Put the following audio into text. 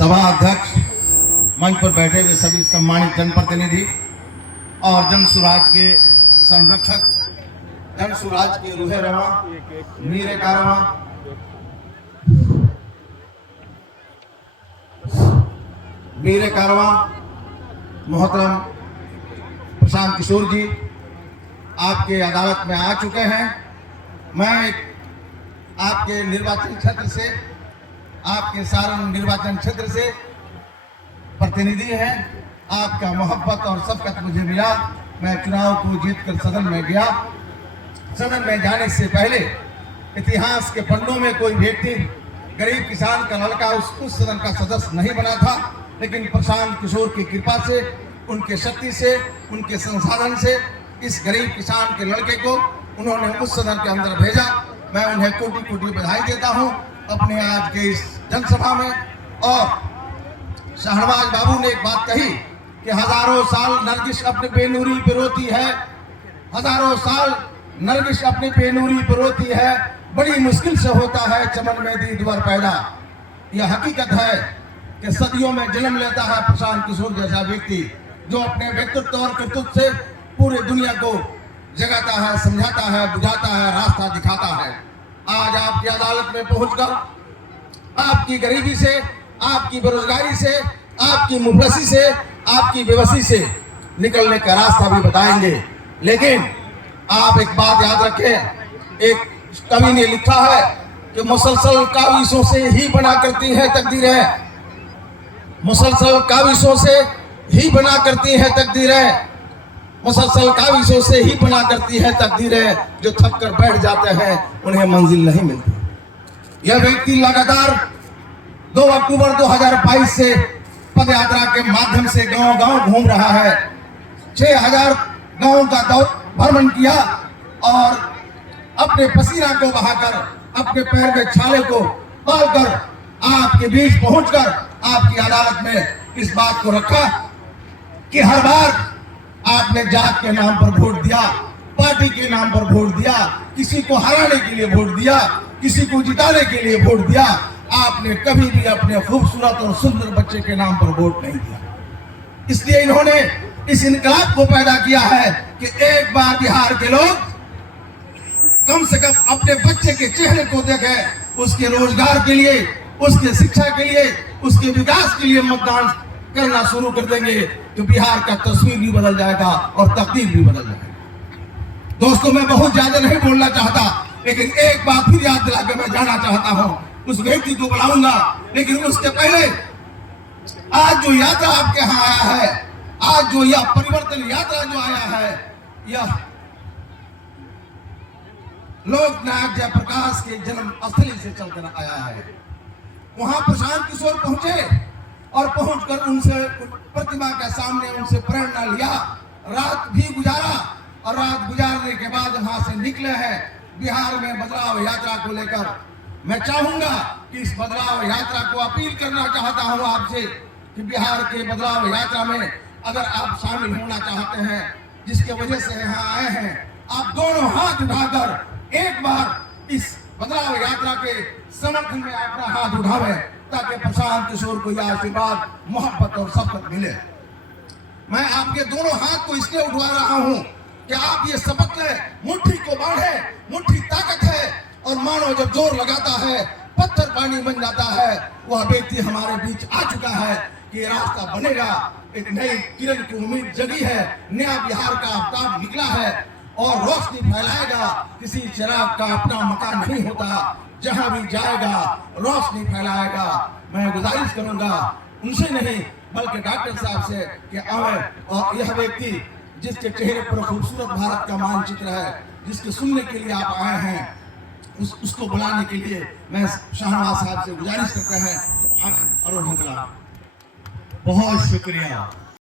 सभा अध्यक्ष, मंच पर बैठे हुए सभी सम्मानित जनप्रतिनिधि और जन सुराज के संरक्षक, जन सुराज के रूहे रवा, मीरे कारवा, मीरे कारवा मोहतरम प्रशांत किशोर जी आपके अदालत में आ चुके हैं। मैं आपके निर्वाचन क्षेत्र से, आपके सारण निर्वाचन क्षेत्र से प्रतिनिधि हैं। आपका मोहब्बत और सबकत मुझे मिला। मैं चुनाव को जीतकर सदन में गया। सदन में जाने से पहले इतिहास के पन्नों में कोई व्यक्ति गरीब किसान का लड़का उस सदन का सदस्य नहीं बना था, लेकिन प्रशांत किशोर की कृपा से, उनके शक्ति से, उनके संसाधन से इस गरीब किसान के लड़के को उन्होंने उस सदन के अंदर भेजा। मैं उन्हें कोटि कोटि बधाई देता हूं अपने आज के इस जनसभा में। और शाहनवाज बाबू ने एक बात कही कि हजारों साल नरगिस अपने बेनूरी पे रोती है, हजारों साल नरगिस अपनी बेनूरी पे रोती है, बड़ी मुश्किल से होता है चमन में दीदवर पैदा। यह हकीकत है कि सदियों में जन्म लेता है प्रशांत किशोर जैसा व्यक्ति, जो अपने व्यक्तित्व और कर्तव्य से पूरी दुनिया को जगाता है, समझाता है, बुझाता है, रास्ता दिखाता है। आज आपकी अदालत में पहुंचकर आपकी गरीबी से, आपकी बेरोजगारी से, आपकी मुफलसी से, आपकी बेबसी से निकलने का रास्ता भी बताएंगे। लेकिन आप एक बात याद रखें, एक कवि ने लिखा है कि मुसलसल काविशों से ही बना करती है तकदीरें, मुसलसल काविशों से ही बना करती है तकदीरें, मुसलसल काविशों से ही बना करती है तकदीरें, जो थक कर बैठ जाते हैं उन्हें मंजिल नहीं मिलती। यह व्यक्ति लगातार 2 अक्टूबर 2022 से पद यात्रा के माध्यम से गांव गांव घूम रहा है। 6000 गांवों का दौर भ्रमण किया और अपने पसीना को बहाकर, अपने पैर में छाले को डालकर आपके बीच पहुंचकर आपकी अदालत में इस बात को रखा कि हर बार आपने जात के नाम पर वोट दिया, पार्टी के नाम पर वोट दिया, किसी को हराने के लिए वोट दिया, किसी को जिताने के लिए वोट दिया। आपने कभी भी अपने खूबसूरत और सुंदर बच्चे के नाम पर वोट नहीं दिया। इसलिए इन्होंने इस इनकलाब को पैदा किया है कि एक बार बिहार के लोग कम से कम अपने बच्चे के चेहरे को देखें, उसके रोजगार के लिए, उसके शिक्षा के लिए, उसके विकास के लिए मतदान करना शुरू कर देंगे तो बिहार का तस्वीर भी बदल जाएगा और तकदीर भी बदल जाएगा। दोस्तों, मैं बहुत ज्यादा नहीं बोलना चाहता, लेकिन एक बात फिर याद दिला के मैं जाना चाहता हूं। उस व्यक्ति को बुलाऊंगा, लेकिन उसके पहले आज जो यात्रा आपके यहाँ आया है, आज जो यह परिवर्तन यात्रा जो आया है, यह लोकनायक जयप्रकाश के जन्म स्थली से चलकर आया है। वहां प्रशांत किशोर पहुंचे और पहुंचकर उनसे प्रतिमा के सामने उनसे प्रेरणा लिया, रात भी गुजारा और रात गुजारने के बाद वहां से निकले हैं बिहार में बदलाव यात्रा को लेकर। मैं चाहूंगा कि इस बदलाव यात्रा को अपील करना चाहता हूं आपसे कि बिहार के बदलाव यात्रा में अगर आप शामिल होना चाहते हैं, जिसके वजह से यहाँ आए हैं, आप दोनों हाथ उठाकर एक बार इस बदलाव यात्रा के समर्थन में अपना हाथ उठावे, ताकि प्रशांत किशोर को यह आशीर्वाद, मोहब्बत और शफकत मिले। मैं आपके दोनों हाथ को इसलिए उठवा रहा हूं कि आप ये शपथ लें, मुट्ठी को बांधे, मुट्ठी ताकत है और मानो जब जोर लगाता है पत्थर पानी बन जाता है। वह व्यक्ति हमारे बीच आ चुका है कि रास्ता बनेगा, एक नई किरण की उम्मीद जगी है, नया बिहार का आफ्ताब निकला है और रोशनी फैलाएगा। किसी चिराग का अपना मकान नहीं होता, जहां भी जाएगा रोशनी फैलाएगा। मैं गुजारिश करूंगा उनसे नहीं बल्कि डॉक्टर साहब से कि आए और यह व्यक्ति जिसके चेहरे पर खूबसूरत भारत का मानचित्र है, जिसके सुनने के लिए आप आए हैं, उसको बुलाने के लिए मैं शाहनवाज साहब से गुजारिश करते हैं और उन्हें बुला। बहुत शुक्रिया।